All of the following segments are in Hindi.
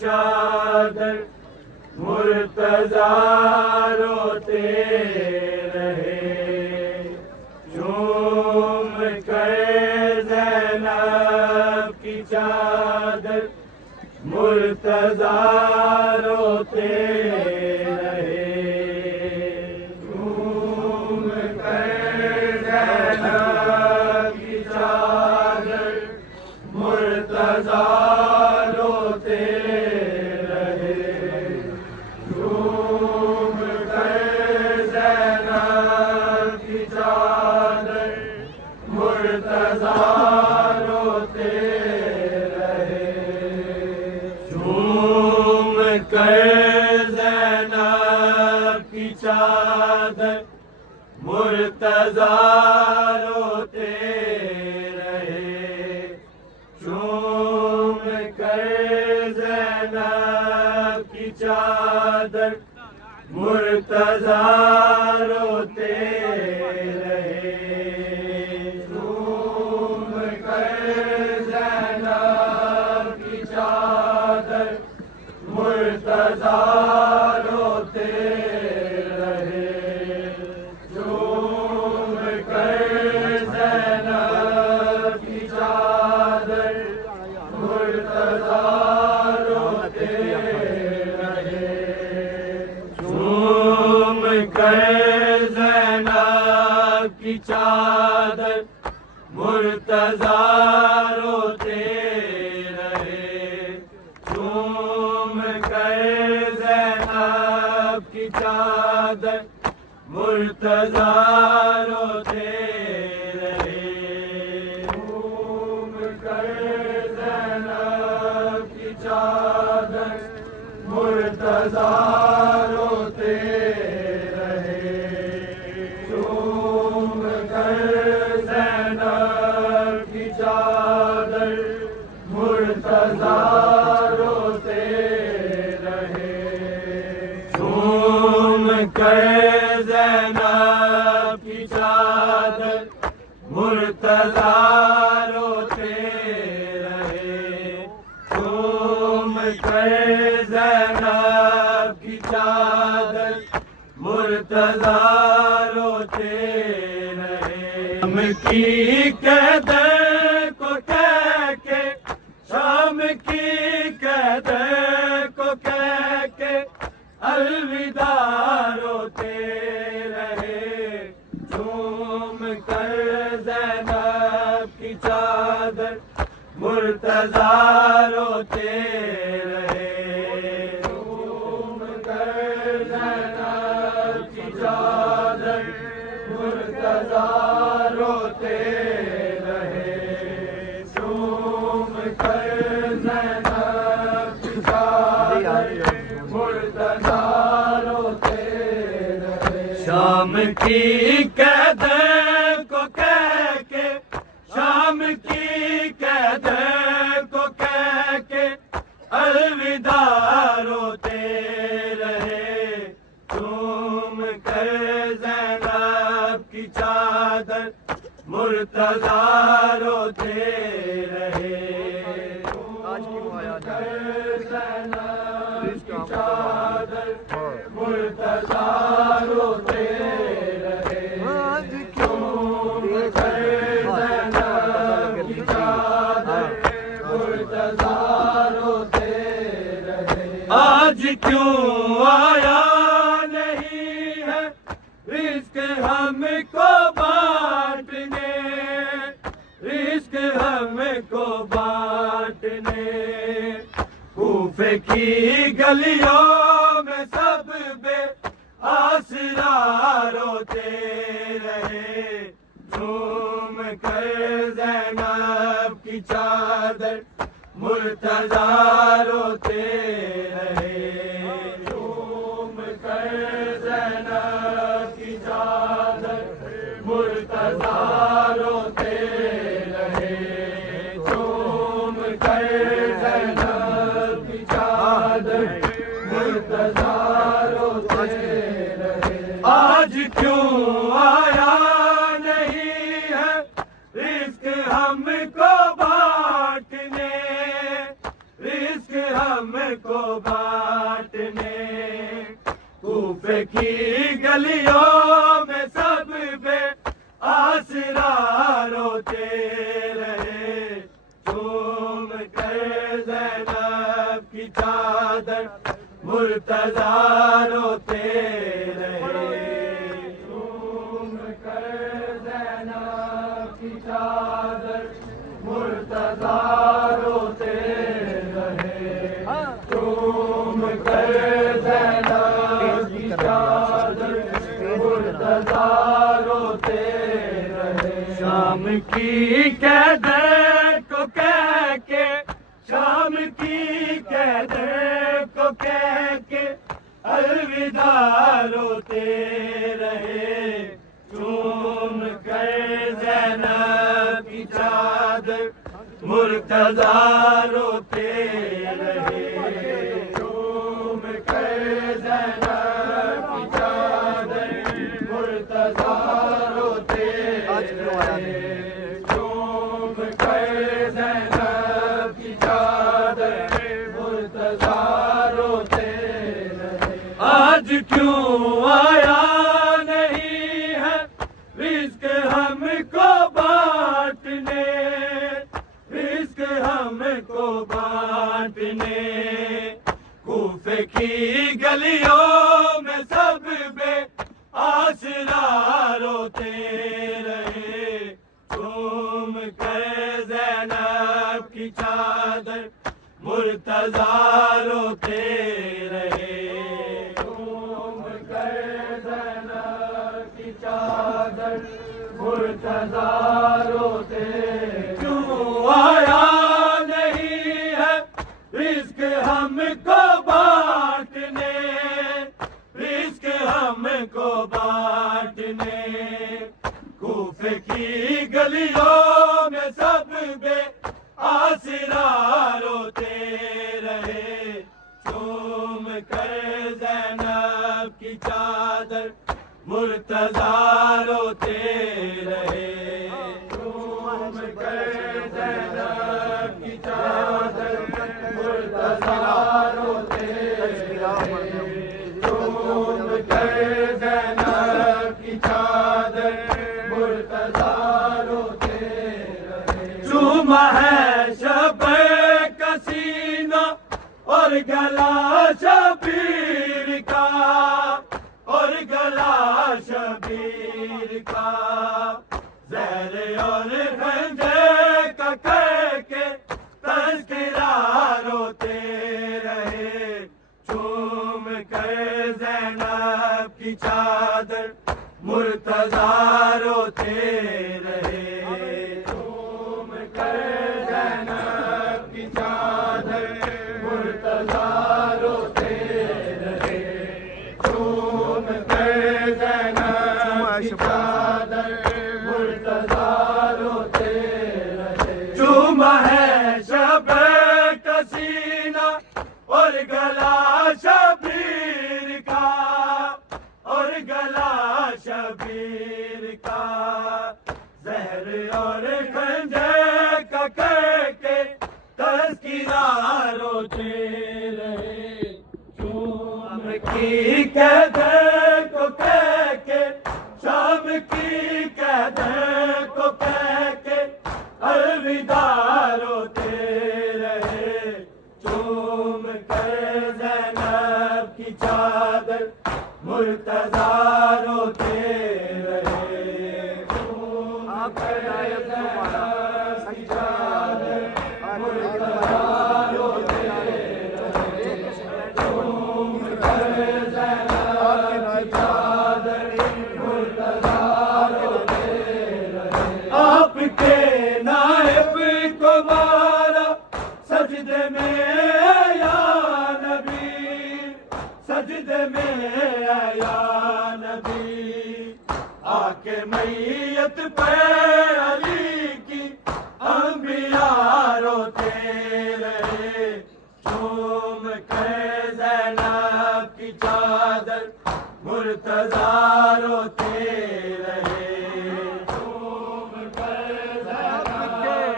चादर मुर्तज़ा रोते रहे, झूम कर ज़ैनब की चादर मुर्तज़ा रोते रहे, झूम कर ज़ैनब की चादर मुर्तज़ा चादर मुर्तज़ा रोते रहे, झूम कर ज़ैनब की चादर मुर्तज़ा रोते रहे, झूम कर ज़ैनब की चादर मुर्तज़ा रोते की चादर मुर्तज़ा रोते रहे, झूम कर ज़ैनब की चादर मुर्तज़ा रोते रहे, झूम कर ज़ैनब की चादर मुर्तज़ा रोते मुर्तज़ा रोते रहे, झूम कर ज़ैनब की चादर मुर्तज़ा रोते रहे, झूम कर ज़ैनब की चादर मुर्तज़ा रोते रहे। हम की कदर को कह के, शाम की कदर को कह के अलविदा रोते रहे, झूम कर ज़ैनब की चादर मुर्तज़ा रोते रहे, झूम कर ज़ैनब की चादर मुर्तज़ा रोते रहे, झूम कर ज़ैनब की चादर मुर्तज़ा रोते रहे। शाम की कदर को कह के, शाम की कदर को कह के अलविदा रोते रहे, झूम कर ज़ैनब की चादर मुर्तज़ा रोते रहे, झूम कर ज़ैनब की चादर मुर्तज़ा रोते रहे, झूम कर ज़ैनब की चादर मुर्तज़ा रोते रहे। आज क्यों आया नहीं है रिज़्क़ हमको बांटने, रिज़्क़ हमको बांटने, कूफे की गलियों में सब बे आसरा रोते रहे, झूम कर ज़ैनब की चादर मुर्तज़ा रोते रहे, झूम कर ज़ैनब की चादर मुर्तज़ा रोते रहे, झूम कर ज़ैनब की चादर मुर्तज़ा रोते रहे। आज क्यों आया नहीं है रिस्क हमको बांटने, रिस्क हमको बांटने, कूफे की गलियों में सब बे आसरा रोते रहे, झूम कर ज़ैनब की चादर मुर्तज़ा रोते रहे, झूम कर ज़ैनब की चादर मुर्तज़ा रोते रहे, झूम कर ज़ैनब की चादर मुर्तज़ा रोते रहे। शाम की कैदर को कह के, शाम की कैदर को कह के अलविदा रोते रहे, झूम कर ज़ैनब की चादर मुर्तज़ा रोते रहे, झूम कर ज़ैनब की चादर मुर्तज़ा रोते रहे, झूम कर ज़ैनब की चादर मुर्तज़ा रोते रहे। आज क्यों आया नहीं है रिस्क हमको बांटने, रिस्क हमको बांटने, कूफे की गलियों में सब बे आसरा रोते रहे, झूम कर ज़ैनब की चादर मुर्तज़ा रोते रहे, झूम कर ज़ैनब की चादर मुर्तज़ा रोते। क्यों आया नहीं है रिस्क हमको बांटने, रिस्क हमको बांटने, कूफे की गलियों में सब बे आसरा रोते रहे, झूम कर ज़ैनब की चादर मुर्तज़ा रोते रहे, झूम कर ज़ैनब की चादर मुर्तज़ा रोते रहे, झूम कर ज़ैनब की चादर मुर्तज़ा रोते रहे। चूमा है शब का सीना और गला शबीर का, और गला शबीर का, ज़हर और खंजर का करके तज़किरा रोते रहे, झूम कर ज़ैनब की चादर मुर्तज़ा रोते रहे, झूम कर ज़ैनब की चादर मुर्तज़ा रोते रहे, झूम कर ज़ैनब की चादर मुर्तज़ा रोते रहे। चूमा है शब का सीना और गला शबीर का, और गला शबीर का, ज़हर और खंजर का करके तज़किरा रोते रहे, झूम की कैदर को कह के, शाम की कैदर को कह के अलविदा रोते रहे, झूम कर ज़ैनब की चादर मुर्तज़ा रोते रहे, झूम कर ज़ैनब की चादर मुर्तज़ा रोते रहे, झूम कर ज़ैनब की चादर मुर्तज़ा रोते रहे। झूम कर ज़ैनब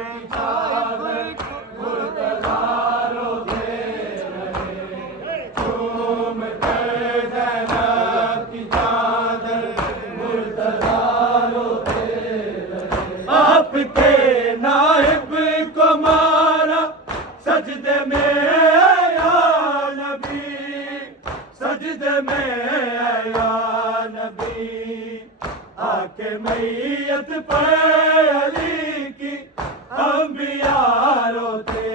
की चादर मुर्तज़ा रोते रहे। झूम कर ज़ैनब की चादर मुर्तज़ा रोते रहे। आपके नाइब को मारा सजदे में या नबी, सजदे में या नबी। आके मैयत पर अली की अंबिया रोते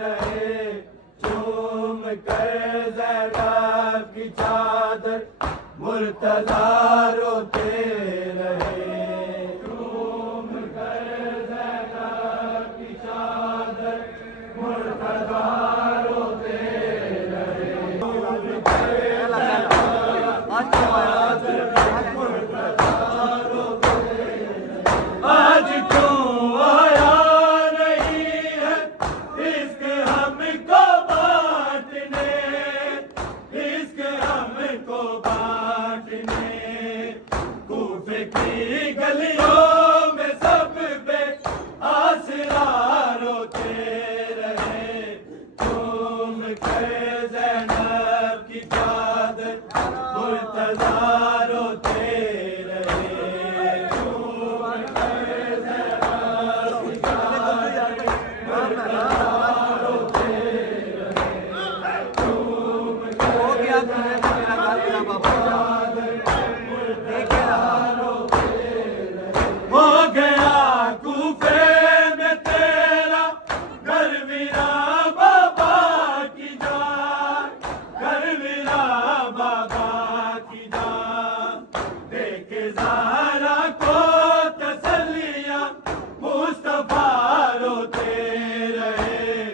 रहे। झूम कर ज़ैनब की चादर मुर्तज़ा रोते रहे। झूम कर ज़ैनब की चादर मुर्तज़ा रोते रहे। आज क्यों आया नहीं है इश्क हमको बांटने, इश्क हमको बांटने। कूफे की गलियों में सब पे आसरा रोते रहे। झूम कर ज़ैनब की चादर मुर्तज़ा रोते रहे। झूम कर ज़ैनब की चादर मुर्तज़ा रोते रहे। झूम कर ज़ैनब की चादर मुर्तज़ा रोते रहे। हो गया कूफे में तेरा करवीरा बाबा की जान, करवीरा बाबा की जान। देख ज़हरा को तसल्लियाँ मुस्तफा रोते रहे।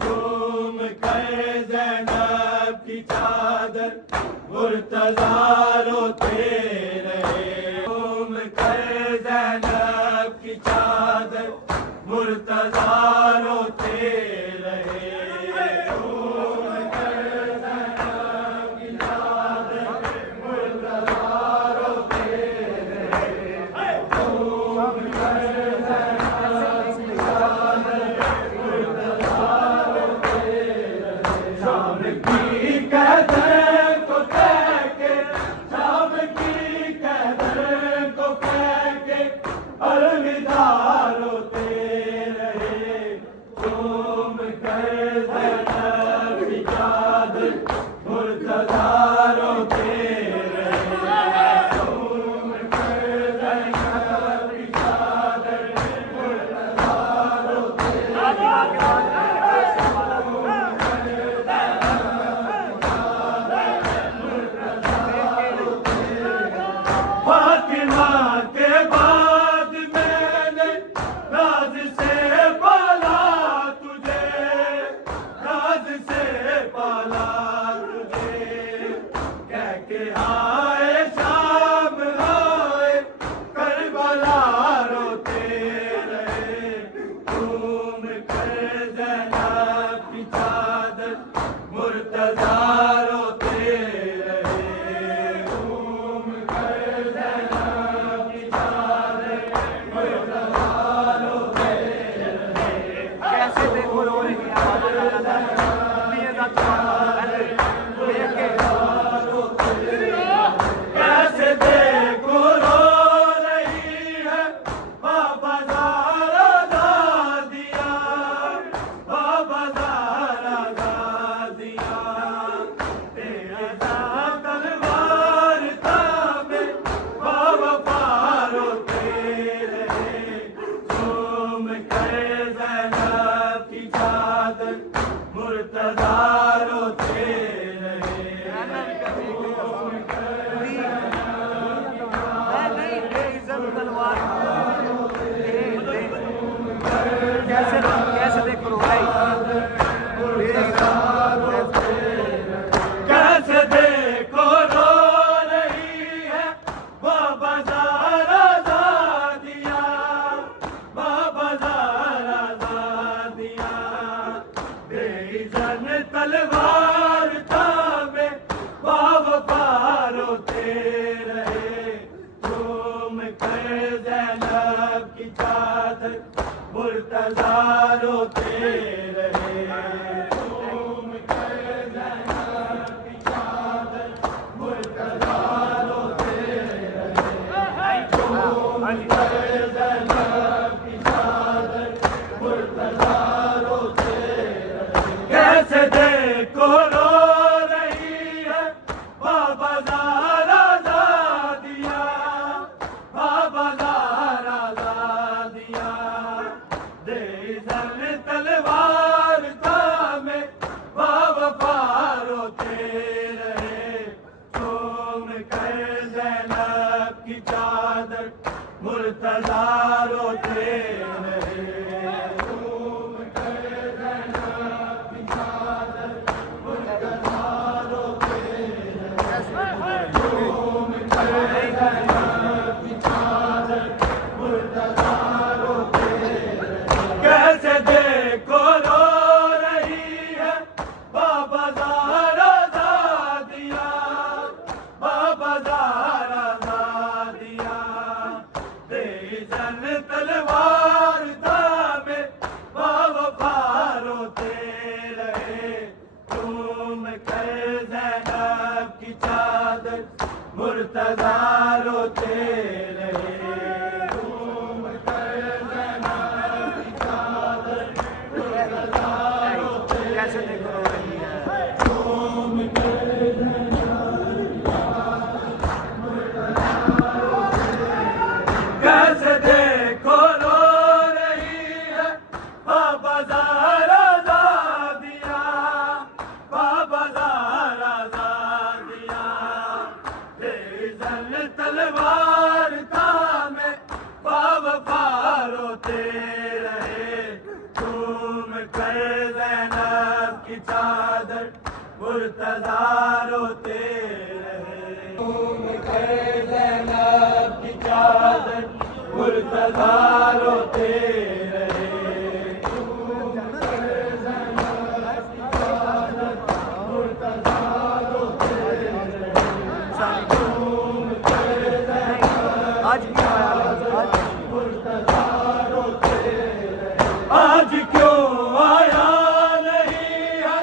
झूम कर ज़ैनब की चादर मुर्तज़ा रोते रहे। झूम कर ज़ैनब की चादर मुर्तज़ा रोते रहे। झूम कर ज़ैनब की चादर मुर्तज़ा रोते रहे। झूम कर ज़ैनब की चादर मुर्तज़ा रोते रहे। शाम की कदर को कह के, शाम की कदर को कह के अलविदा रोते रहे। झूम कर ज़ैनब की चादर मुर्तज़ा रोते रहे। झूम कर ज़ैनब की चादर मुर्तज़ा रोते रहे। फातिमा के बाद मैंने राज से पाला तुझे, राज से पाला तुझे। कह के आए शाम आए करबला रोते रहे। झूम कर ज़ैनब की चादर मुर्तज़ा रोते रहे। झूम कर ज़ैनब की चादर मुर्तज़ा रोते रहे। कैसे देखो रो रही कैसे देखो रो रही है बाबा ज़हरा ज़ादिया, बाबा ज़हरा ज़ादिया। तेरे साथ तलवार थामे बाबा रोते रहे। झूम कर ज़ैनब की चादर मुर्तज़ा रोते रहे। कैसे कैसे देखो भाई, कैसे देखो रो रही है बाबा ज़हरा ज़ादिया, बाबा ज़हरा ज़ादिया। बेइज़्ज़त तलवार रोते रहे, चूम कर ज़ैनब की चादर मुर्तज़ा रोते रहे, चूम कर ज़ैनब की चादर मुर्तज़ा रोते रहे, चूम कर ज़ैनब की चादर मुर्तज़ा रोते रहे। कैसे देखो रो रही है बाबा ज़हरा ज़ादिया, बाबा ज़हरा ज़ादिया, बेइज़्ज़त तलवार थामे बावफ़ा रोते रहे, चूम कर ज़ैनब की चादर मुर्तज़ा रोते रहे, चूम कर ज़ैनब की चादर मुर्तज़ा रोते कैसे देखो रो रही है। चूम कर कैसे देखो रो रही है बाबा ज़हरा ज़ादिया, बाबा ज़हरा ज़ादिया, बेइज़्ज़त तलवार थामे बावफ़ा रोते रहे, चूम कर ज़ैनब की चादर मुर्तज़ा रोते रहे, चूम कर ज़ैनब की चादर मुर्तज़ा रोते रहे, चूम कर ज़ैनब की चादर मुर्तज़ा रोते रहे, चूम कर ज़ैनब आज की मुर्तज़ा रोते रहे। आज क्यों आया नहीं है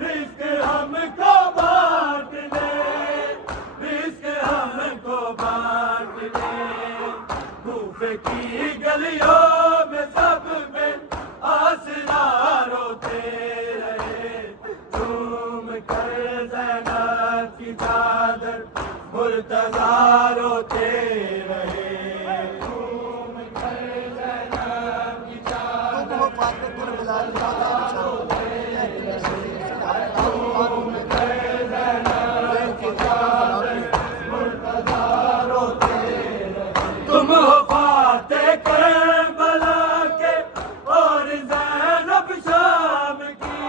रिस्क हमको बांट ले, रिस्क हमको बांट ले, कूफे की गलियों में सब में आसरा रोते रहे, चूम कर ज़ैनब की चादर मुर्तज़ा रोते रहे, चूम कर ज़ैनब की चादर मुर्तज़ा रोते रहे, चूम कर ज़ैनब की चादर मुर्तज़ा रोते रहे। तुम हो फाते करबला के और ज़ैनब शाम की,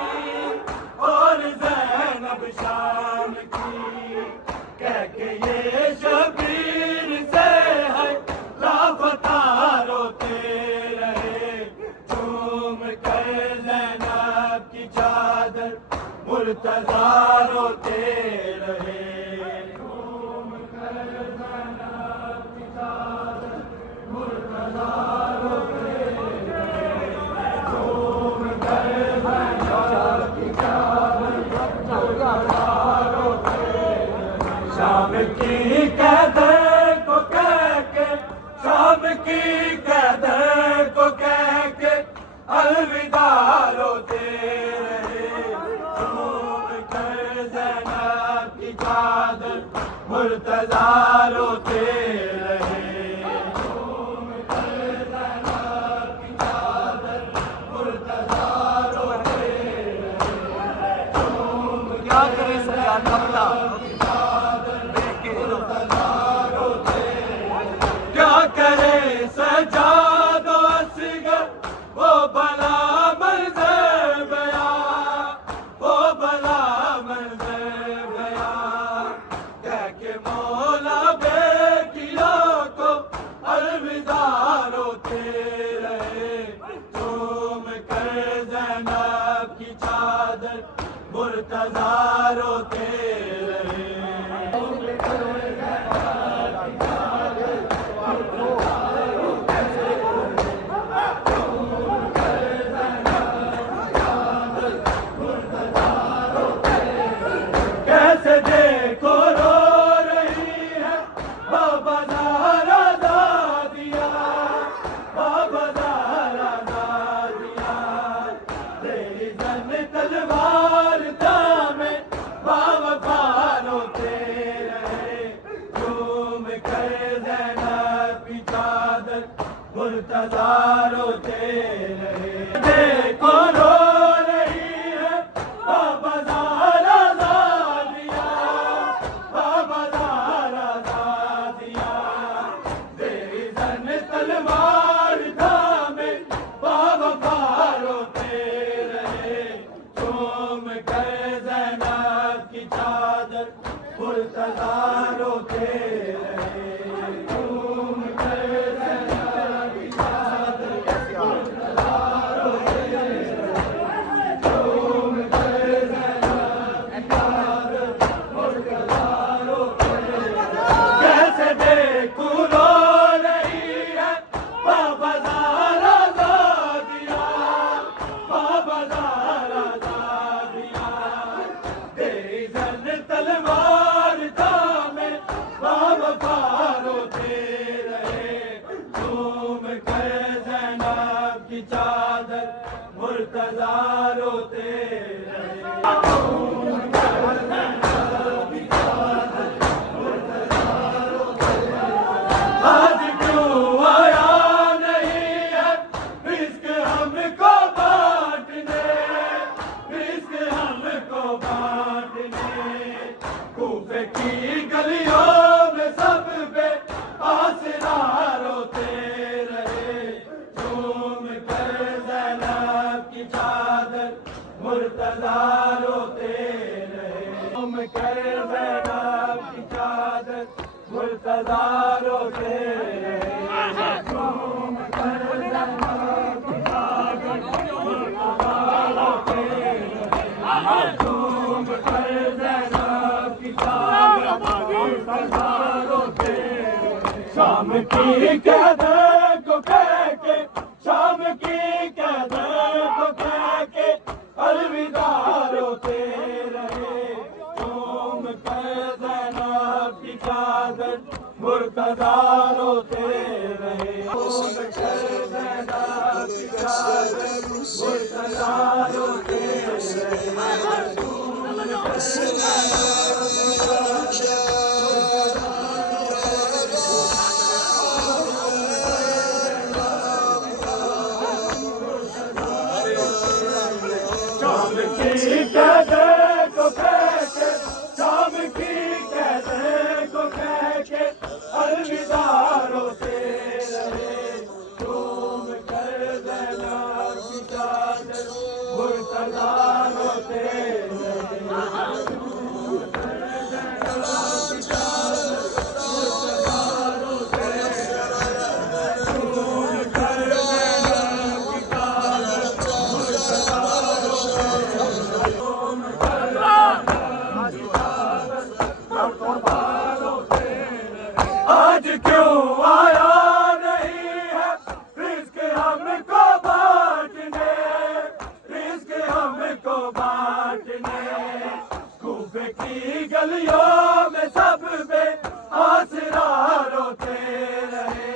और ज़ैनब शाम की, कह के ये शबीर से है लापता रोते रहे, चूम कर ज़ैनब की चादर मुर्तज़ा रोते रहे, चूम कर ज़ैनब की चादर मुर्तज़ा रोते रहे, चूम कर ज़ैनब की चादर मुर्तज़ा रोते रहे। शाम की कदर को कह के, शाम की कदर को कह के अलविदा रोते रहे, चूम कर ज़ैनब की चादर मुर्तज़ा रोते रहे, चूम कर ज़ैनब की चादर मुर्तज़ा रोते रहे, चूम क्या करे सजाद अपना क्या करे सजाद असगर, वो भला मंज़र गया, वो भला मंज़र गया, कह के मौला बेटियों को अलविदा रोते रहे, चूम कर ज़ैनब की चादर मुर्तज़ा रोते रहे। कैसे देखो रो रही है बाबा ज़हरा ज़ादिया, बाबा ज़हरा ज़ादिया, बेइज़्ज़त तलवार थामे बावफ़ा रोते रहे, चादर मुर्तज़ा रोते रहे। झूम कर ज़ैनब की चादर मुर्तज़ा रोते रहे। झूम कर ज़ैनब की चादर मुर्तज़ा रोते रहे। कैसे देखूं रो रही है बाबा ज़हरा ज़ादिया, बाबा ज़हरा ज़ादिया। तेरी जन तलवार थामे बावफा रोते रहे। झूम कर ज़ैनब की चादर मुर्तज़ा रोते रहे। झूम कर ज़ैनब की चादर मुर्तज़ा रोते रहे। आज क्यों आया नहीं है रिज़्क़ हमको बांटने, रिज़्क़ हमको बांटने। कूफे की गलियों में सब पे आसरा रोते रहे। झूम कर ज़ैनब की चादर मुर्तज़ा रोते रहे। झूम कर ज़ैनब की चादर मुर्तज़ा रोते रहे। झूम कर ज़ैनब की चादर मुर्तज़ा रोते रहे। झूम कर ज़ैनब की चादर मुर्तज़ा रोते रहे। शाम की कदर को कह के, शाम की कदर को कह के अलविदा रोते रहे। झूम कर ज़ैनब की चादर मुर्तज़ा रोते रहे। झूम कर ज़ैनब की चादर मुर्तज़ा रोते रहे। शाम की कदर को कह के, शाम की कदर को कह के अलविदा रोते रहे। झूम कर ज़ैनब की चादर मुर्तज़ा रोते रहे। झूम कर ज़ैनब की चादर मुर्तज़ा रोते रहे। झूम कर ज़ैनब की चादर मुर्तज़ा आज क्यों आया नहीं है रिज़्क़ हमको बांटने, रिज़्क़ हमको बांटने। कूफे की गलियों में सब पे आसरा रोते रहे।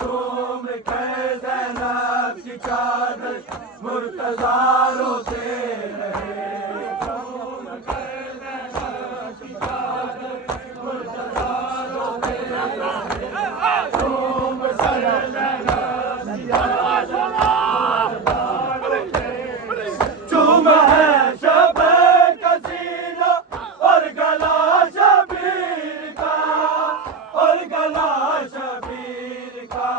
झूम कर ज़ैनब की चादर मुर्तज़ा रोते रहे। झूम कर ज़ैनब की चादर मुर्तज़ा रोते रहे। झूम कर ज़ैनब की चादर झूम है शब का सीना और गला शबीर का, और गला शबीर का।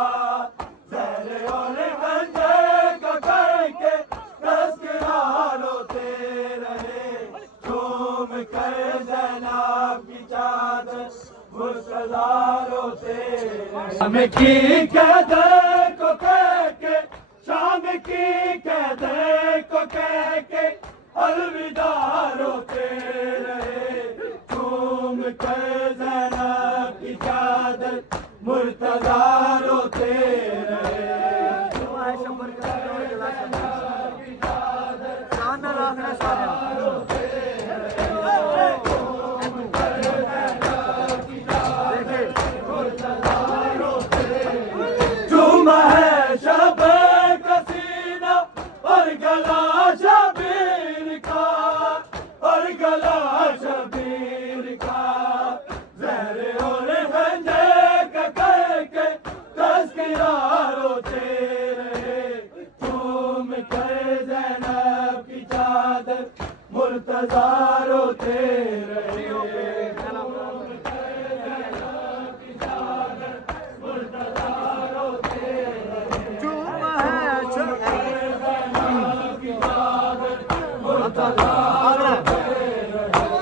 ज़हर और खंजर का करके तज़किरा रोते रहे। झूम कर ज़ैनब की चादर मुर्तज़ा रोते रहे। शाम की कदर को कह के, शाम की कदर को कह के अलविदा रोते रहे। झूम कर ज़ैनब की चादर मुर्तज़ा रोते रहे। झूम है शब का सीना और गला शबीर का, और गला शबीर का। ज़हर और खंजर का करके तज़किरा रोते रहे। झूम कर ज़ैनब की चादर मुर्तज़ा रोते रहे।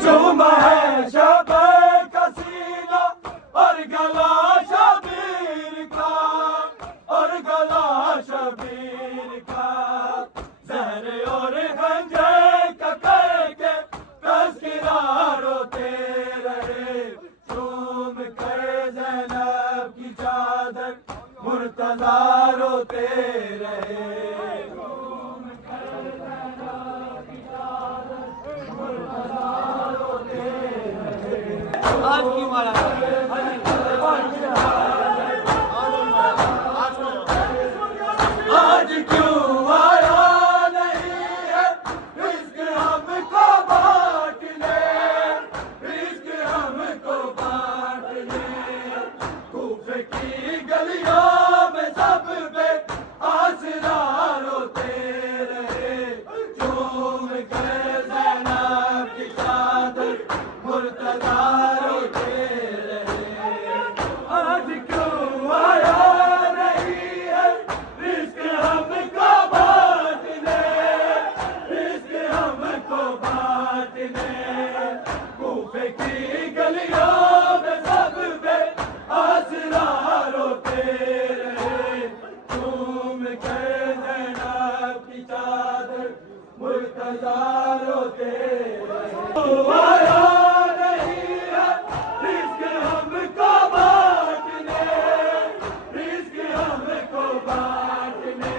झूम है आया नहीं है रिस्क हमको बांटने, रिस्क हमको बांटने।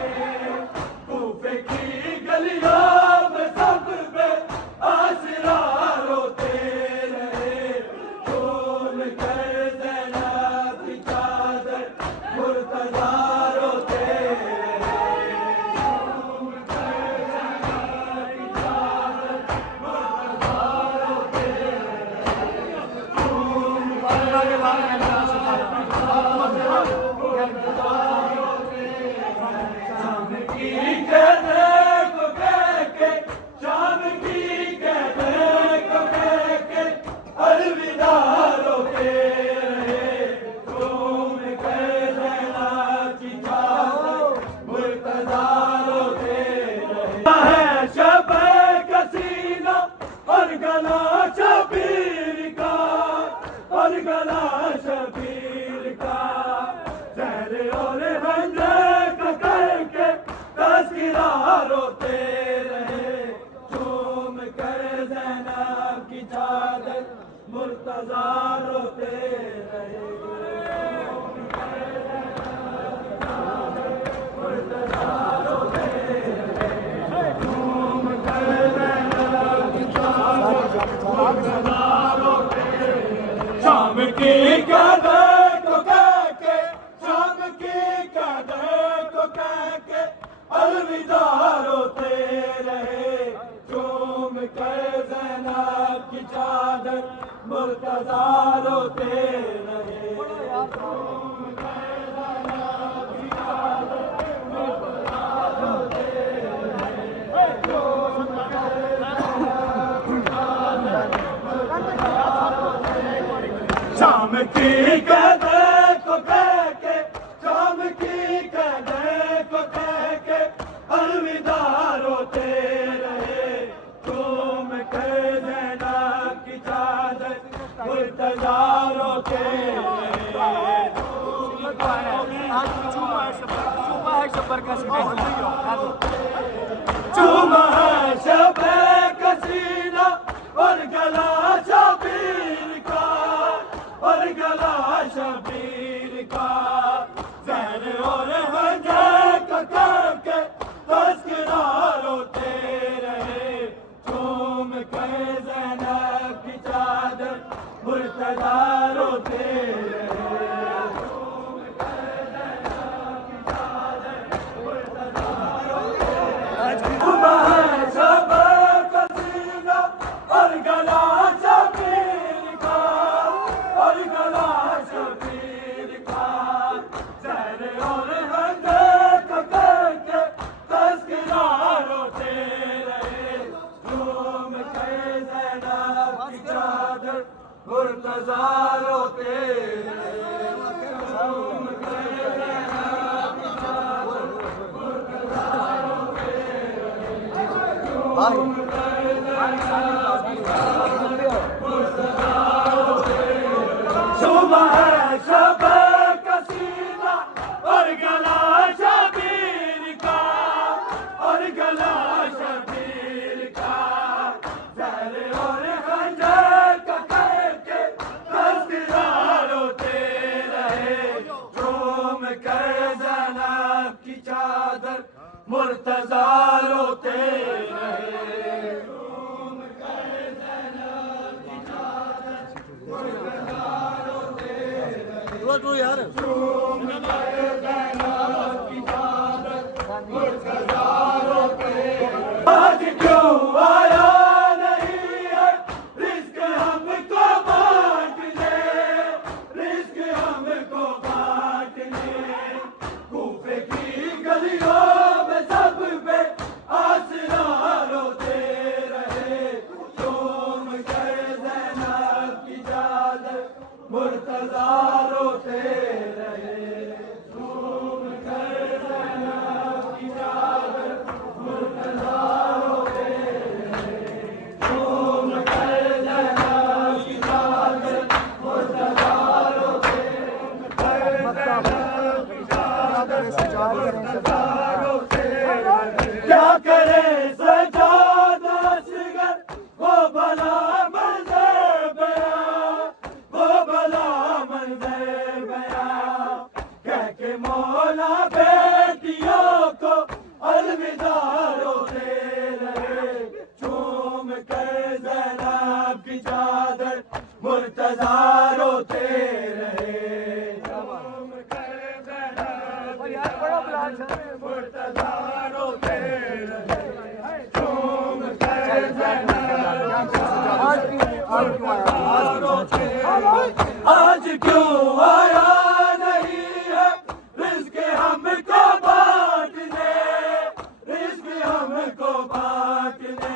कूफे की गलियों में सब पे आसरा रोते रहे, झूम कर ज़ैनब की चादर मुर्तज़ा रोते रहे, झूम कर ज़ैनब की चादर मुर्तज़ा रोते शाम की कहने को कह के, शाम की कहने को कह के अलविदा रोते रहे, झूम कर ज़ैनब की चादर मुर्तज़ा रोते रहे। है शब का सीना और गला शबीर का, और गला शबीर का, ज़हर और हंजर का करके तज़किरा रोते रहे, झूम कर ज़ैनब की चादर मुर्तज़ा रोते रहे, झूम कर ज़ैनब की चादर मुर्तज़ा रोते रहे, झूम कर ज़ैनब की चादर मुर्तज़ा रोते रहे। शाम की कदर को कह के, शाम की कदर को कह के अलविदा रोते रहे, झूम कर ज़ैनब की चादर मुर्तज़ा रोते रहे, झूम कर ज़ैनब की चादर मुर्तज़ा रोते रहे, झूम कर ज़ैनब की चादर मुर्तज़ा रोते रहे। शाम की कदर को कह के, शाम की कदर को कह के अलविदा रोते रहे, झूम कर ज़ैनब की चादर मुर्तज़ा रोते रहे, झूम कर चूमा है शब का सीना और गला शबीर का, और गला शबीर का, ज़हर और हंजर का करके तज़किरा रोते रहे, झूम कर ज़ैनब की चादर मुर्तज़ा रोते रहे, झूम कर ज़ैनब की चादर मुर्तज़ा रोते रहे। चूमा है शब का सीना और गला शबीर का, और गला शबीर का, ज़हर और हंजर का करके तज़किरा रोते रहे, झूम कर ज़ैनब की चादर मुर्तज़ा रोते रहे, झूम कर ज़ैनब की चादर मुर्तज़ा रोते रहे, झूम कर ज़ैनब की चादर मुर्तज़ा रोते रहे। शोभा है शब का सीना और गला शबीर का, और गला शबीर का, ज़हर और हंजर का करके तज़किरा रोते रहे, झूम कर ज़ैनब की चादर मुर्तज़ा रोते रहे, झूम कर ज़ैनब की चादर मुर्तज़ा रोते रहे, यार झूम कर ज़ैनब की चादर मुर्तज़ा रोते रहे। आज क्यों आया नहीं है रिस्क हमको बांटने, रिस्क हमको बांटने। कूफे की गलियों में सब पे आसरा रोते रहे, झूम कर ज़ैनब की चादर मुर्तज़ा रोते रहे, झूम कर ज़ैनब की चादर मुर्तज़ा रोते रहे, झूम कर ज़ैनब की चादर मुर्तज़ा रोते रहे, ज़ैनब की चादर मुर्तज़ा रोते रहे। क्या करे सजादा असगर वो भला जैनब की चादर मुर्तजा रोते रहे। झूम कर ज़ैनब की चादर मुर्तजा रोते रहे। झूम कर ज़ैनब की चादर रोते रहे। आज क्यों आया नहीं है रिज़्क़ हमको बांटने, रिज़्क़ हमको बांटने।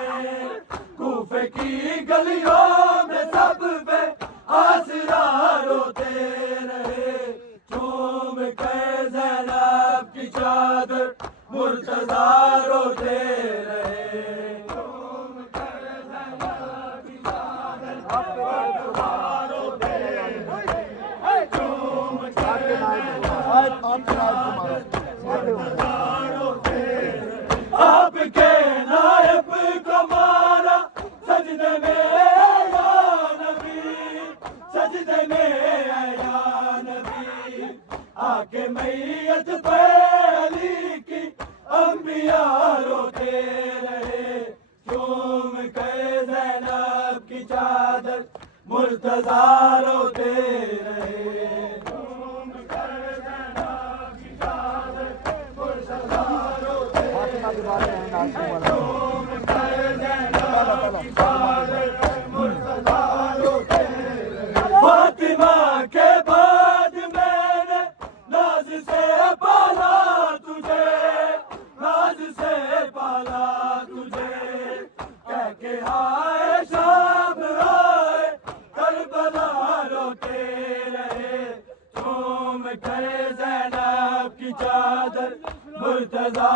कूफे की गलियों में सब पे आसरा रोते रहे। झूम कर ज़ैनब की चादर मुर्तज़ा रोते रहे। झूम कर ज़ैनब की चादर मुर्तज़ा रोते रहे। झूम कर आपके नायब को मारा सजदे में या नबी, सजदे में या नबी। आके मैयत पे अली की अंबिया रोते रहे। झूम कर ज़ैनब की चादर मुर्तज़ा रोते रहे। झूम कर ज़ैनब की चादर मुर्तज़ा रोते रहे। झूम कर ज़ैनब की चादर मुर्तज़ा रोते रहे। फातिमा के बाद मैंने नाज से पाला तुझे, नाज से पाला तुझे। कह के आए शाम आए करबला रोते रहे। झूम कर ज़ैनब की चादर मुर्तज़ा